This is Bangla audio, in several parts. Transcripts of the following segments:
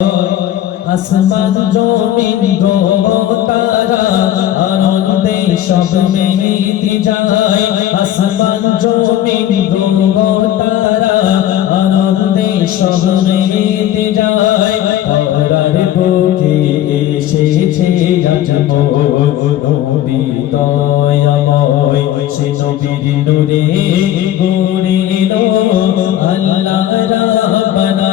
আসমান জমিন গো তারা আনন্দে সব মেতে যায়। আসমান জমিন গো তারা আনন্দে সব মেতে যায়। তারার বুকে এসেছে আজ মোর নবী দয়াময়, সে নবীর নূরে গড়িলো আল্লাহ রাব্বানা।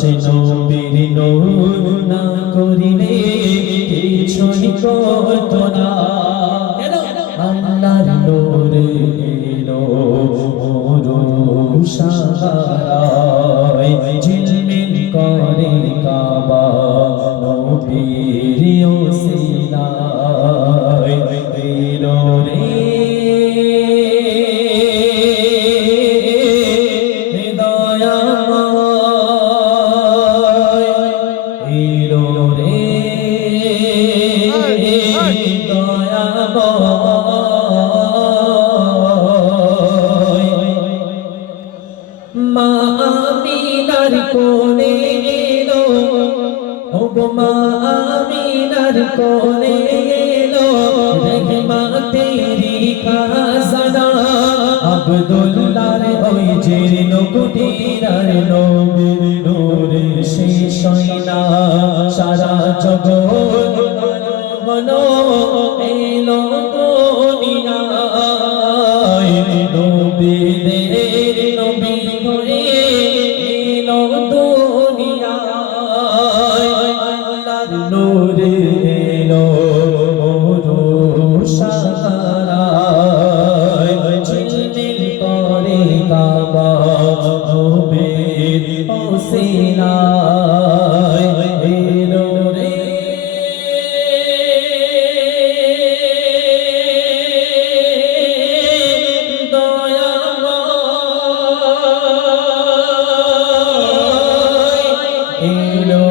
সে নবীর নূর না করিলে কিছুই করতো না। আল্লাহর নূর এলো সারায়, ঝিলমিল করে কাবা নবীর ওসিলায় এলো রে মা আমিনার কোলে এলো, ও গো মা আমিনার কোলে এলো রহমতেরি খাজানা। আব্দুল্লাহর ওই জীর্ণ কুটিরার নবীর নূর শেষ হয় না। সারা জগৎ বলো এলো দুনিয়ায়, নবীদের নবী হয়ে এলো দুনিয়ায়। আল্লাহর নূর এলো সারায়, ঝিলমিল করে কাবা নবীর ওসিলায় এলো রে দয়াময়, এলো